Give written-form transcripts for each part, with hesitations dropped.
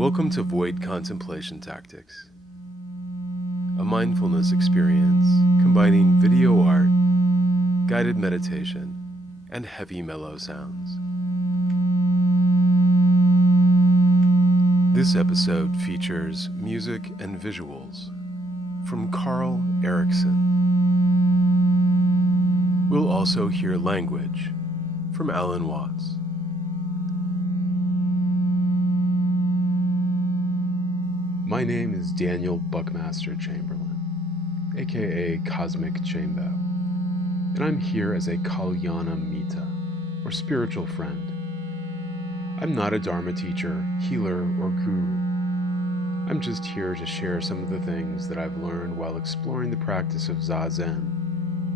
Welcome to Void Contemplation Tactics, a mindfulness experience combining video art, guided meditation, and heavy mellow sounds. This episode features music and visuals from Carl Erickson. We'll also hear language from Alan Watts. My name is Daniel Buckmaster Chamberlain, aka Cosmic Chambo, and I'm here as a Kalyana Mita, or spiritual friend. I'm not a Dharma teacher, healer, or guru. I'm just here to share some of the things that I've learned while exploring the practice of Zazen,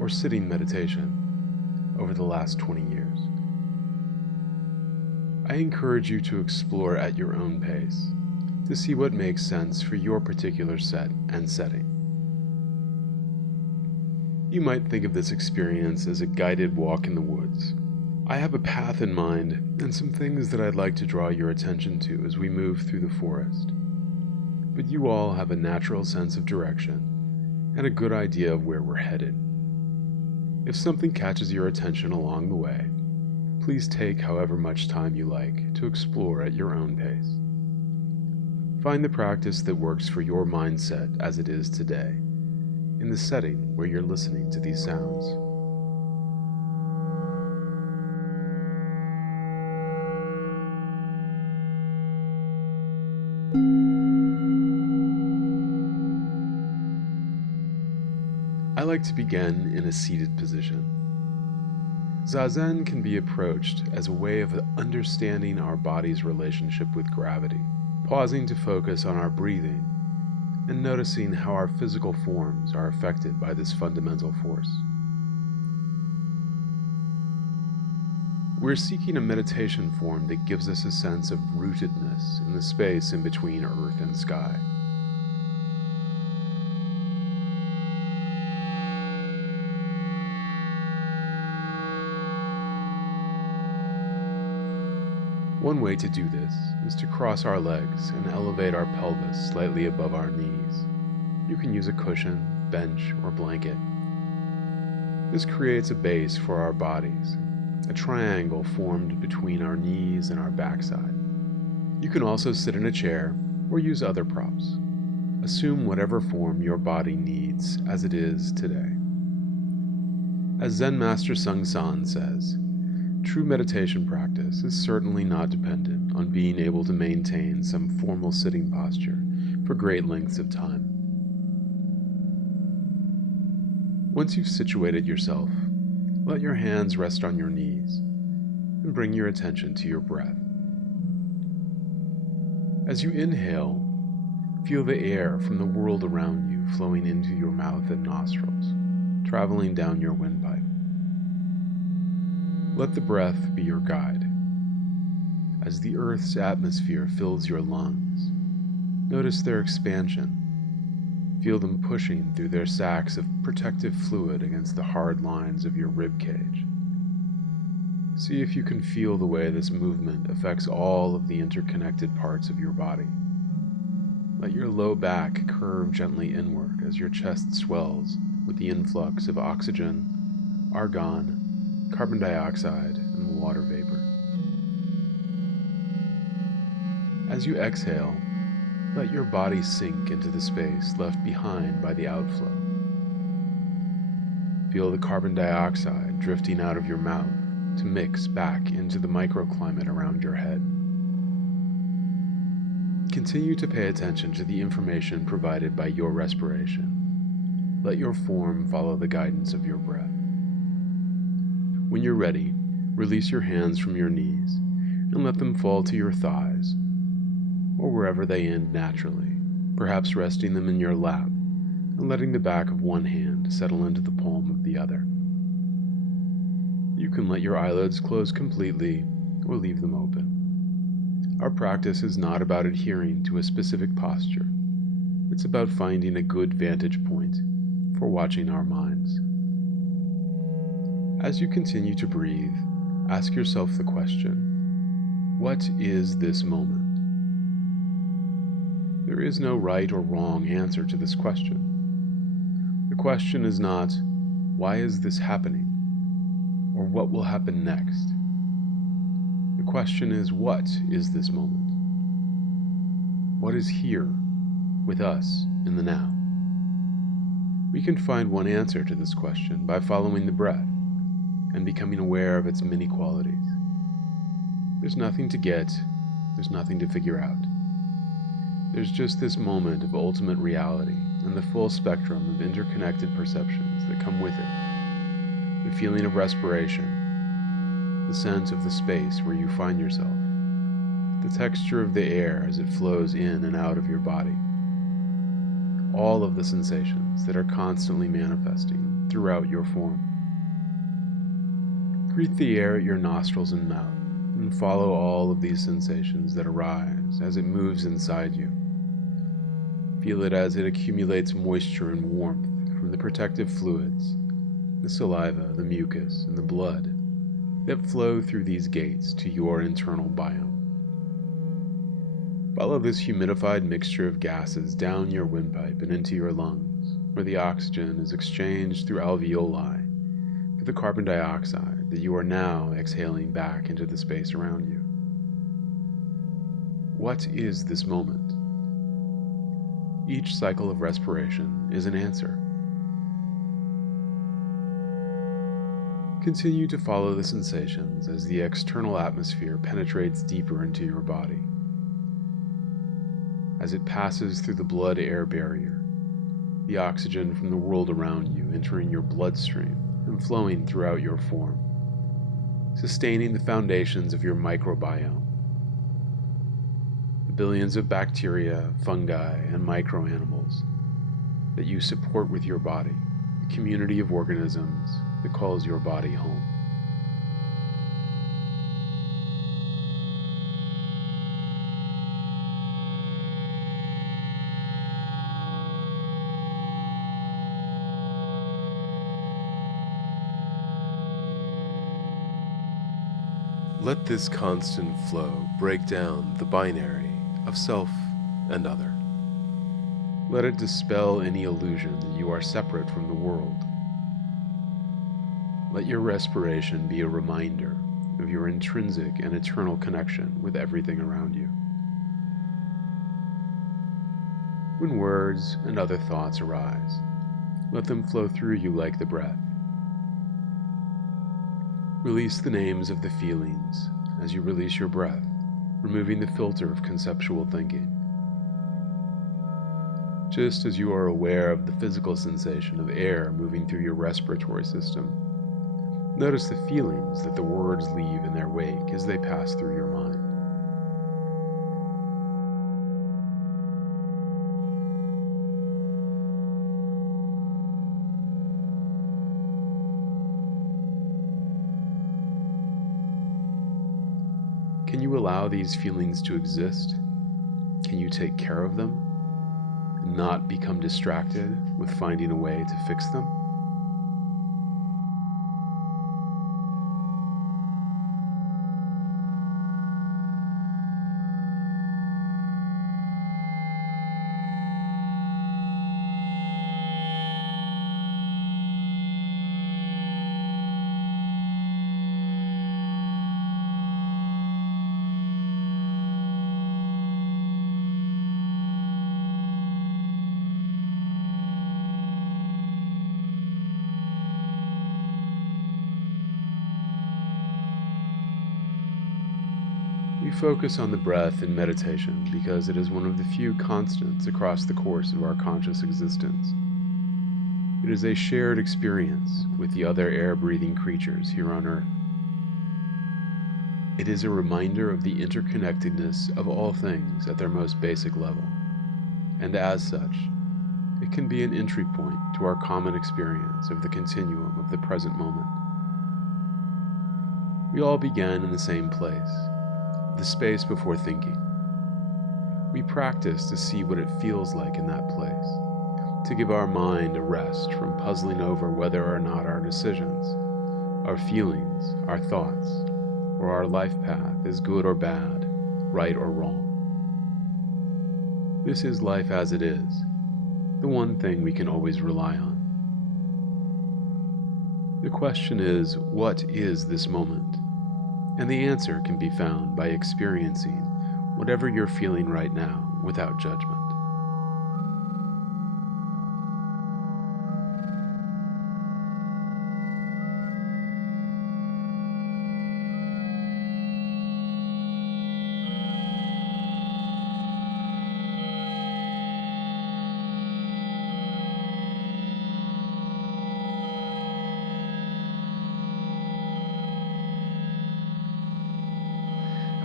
or sitting meditation, over the last 20 years. I encourage you to explore at your own pace, to see what makes sense for your particular set and setting. You might think of this experience as a guided walk in the woods. I have a path in mind and some things that I'd like to draw your attention to as we move through the forest. But you all have a natural sense of direction and a good idea of where we're headed. If something catches your attention along the way, please take however much time you like to explore at your own pace. Find the practice that works for your mindset as it is today, in the setting where you're listening to these sounds. I like to begin in a seated position. Zazen can be approached as a way of understanding our body's relationship with gravity, pausing to focus on our breathing and noticing how our physical forms are affected by this fundamental force. We're seeking a meditation form that gives us a sense of rootedness in the space in between earth and sky. One way to do this is to cross our legs and elevate our pelvis slightly above our knees. You can use a cushion, bench, or blanket. This creates a base for our bodies, a triangle formed between our knees and our backside. You can also sit in a chair or use other props. Assume whatever form your body needs as it is today. As Zen Master Seung Sahn says, true meditation practice is certainly not dependent on being able to maintain some formal sitting posture for great lengths of time. Once you've situated yourself, let your hands rest on your knees and bring your attention to your breath. As you inhale, feel the air from the world around you flowing into your mouth and nostrils, traveling down your windpipe. Let the breath be your guide. As the Earth's atmosphere fills your lungs, notice their expansion. Feel them pushing through their sacs of protective fluid against the hard lines of your rib cage. See if you can feel the way this movement affects all of the interconnected parts of your body. Let your low back curve gently inward as your chest swells with the influx of oxygen, argon, carbon dioxide, and water vapor. As you exhale, let your body sink into the space left behind by the outflow. Feel the carbon dioxide drifting out of your mouth to mix back into the microclimate around your head. Continue to pay attention to the information provided by your respiration. Let your form follow the guidance of your breath. When you're ready, release your hands from your knees and let them fall to your thighs, or wherever they end naturally, perhaps resting them in your lap and letting the back of one hand settle into the palm of the other. You can let your eyelids close completely or leave them open. Our practice is not about adhering to a specific posture. It's about finding a good vantage point for watching our minds. As you continue to breathe, ask yourself the question, what is this moment? There is no right or wrong answer to this question. The question is not, why is this happening? Or what will happen next? The question is, what is this moment? What is here with us in the now? We can find one answer to this question by following the breath and becoming aware of its many qualities. There's nothing to get, there's nothing to figure out. There's just this moment of ultimate reality and the full spectrum of interconnected perceptions that come with it. The feeling of respiration, the sense of the space where you find yourself, the texture of the air as it flows in and out of your body. All of the sensations that are constantly manifesting throughout your form. Greet the air at your nostrils and mouth, and follow all of these sensations that arise as it moves inside you. Feel it as it accumulates moisture and warmth from the protective fluids, the saliva, the mucus, and the blood that flow through these gates to your internal biome. Follow this humidified mixture of gases down your windpipe and into your lungs, where the oxygen is exchanged through alveoli for the carbon dioxide that you are now exhaling back into the space around you. What is this moment? Each cycle of respiration is an answer. Continue to follow the sensations as the external atmosphere penetrates deeper into your body. As it passes through the blood-air barrier, the oxygen from the world around you entering your bloodstream and flowing throughout your form, sustaining the foundations of your microbiome. The billions of bacteria, fungi, and microanimals that you support with your body, the community of organisms that calls your body home. Let this constant flow break down the binary of self and other. Let it dispel any illusion that you are separate from the world. Let your respiration be a reminder of your intrinsic and eternal connection with everything around you. When words and other thoughts arise, let them flow through you like the breath. Release the names of the feelings as you release your breath, removing the filter of conceptual thinking. Just as you are aware of the physical sensation of air moving through your respiratory system, notice the feelings that the words leave in their wake as they pass through your mind. Can you allow these feelings to exist? Can you take care of them and not become distracted with finding a way to fix them? We focus on the breath in meditation because it is one of the few constants across the course of our conscious existence. It is a shared experience with the other air-breathing creatures here on Earth. It is a reminder of the interconnectedness of all things at their most basic level, and as such, it can be an entry point to our common experience of the continuum of the present moment. We all began in the same place, the space before thinking. We practice to see what it feels like in that place, to give our mind a rest from puzzling over whether or not our decisions, our feelings, our thoughts, or our life path is good or bad, right or wrong. This is life as it is, the one thing we can always rely on. The question is, what is this moment? And the answer can be found by experiencing whatever you're feeling right now without judgment.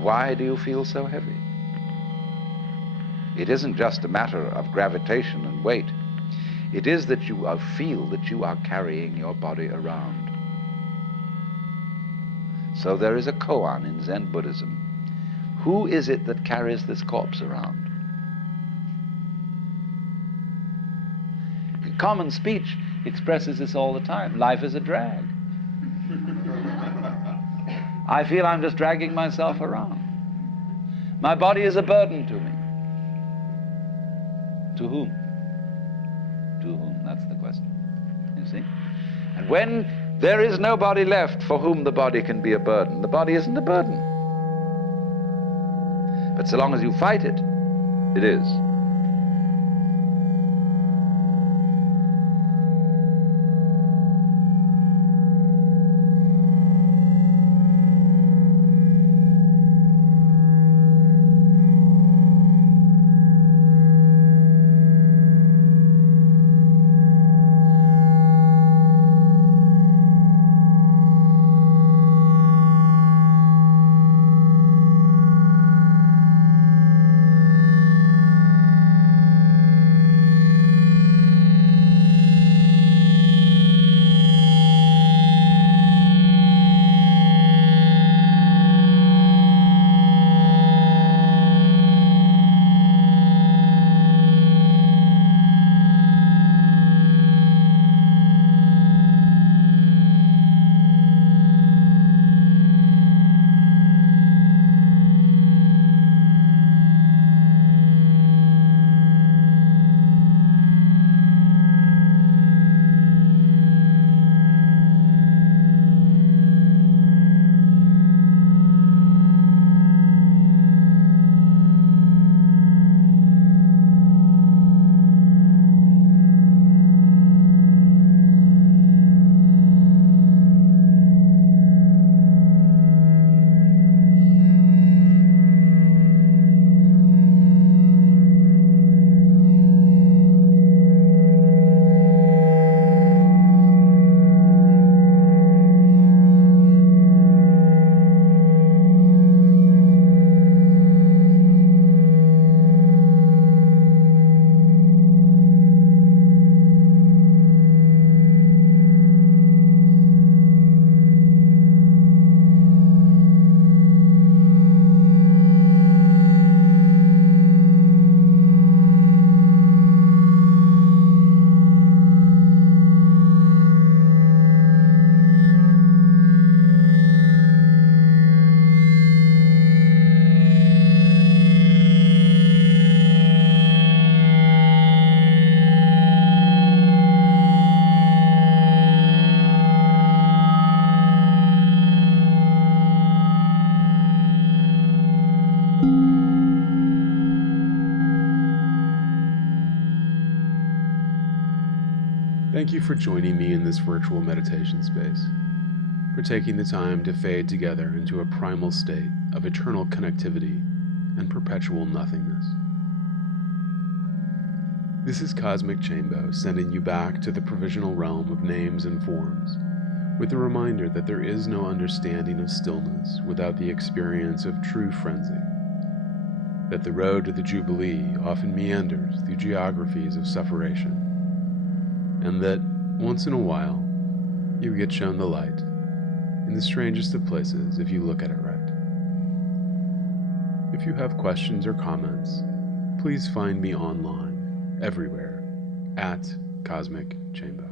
Why do you feel so heavy? It isn't just a matter of gravitation and weight. It is that you feel that you are carrying your body around. So there is a koan in Zen Buddhism. Who is it that carries this corpse around? Common speech expresses this all the time. Life is a drag. I feel I'm just dragging myself around. My body is a burden to me. To whom? To whom? That's the question. You see? And when there is nobody left for whom the body can be a burden, the body isn't a burden. But so long as you fight it, it is. Thank you for joining me in this virtual meditation space, for taking the time to fade together into a primal state of eternal connectivity and perpetual nothingness. This is Cosmic Chambo sending you back to the provisional realm of names and forms, with the reminder that there is no understanding of stillness without the experience of true frenzy, that the road to the Jubilee often meanders through geographies of sufferation, and that, once in a while, you get shown the light in the strangest of places if you look at it right. If you have questions or comments, please find me online, everywhere, at Cosmic Chambo.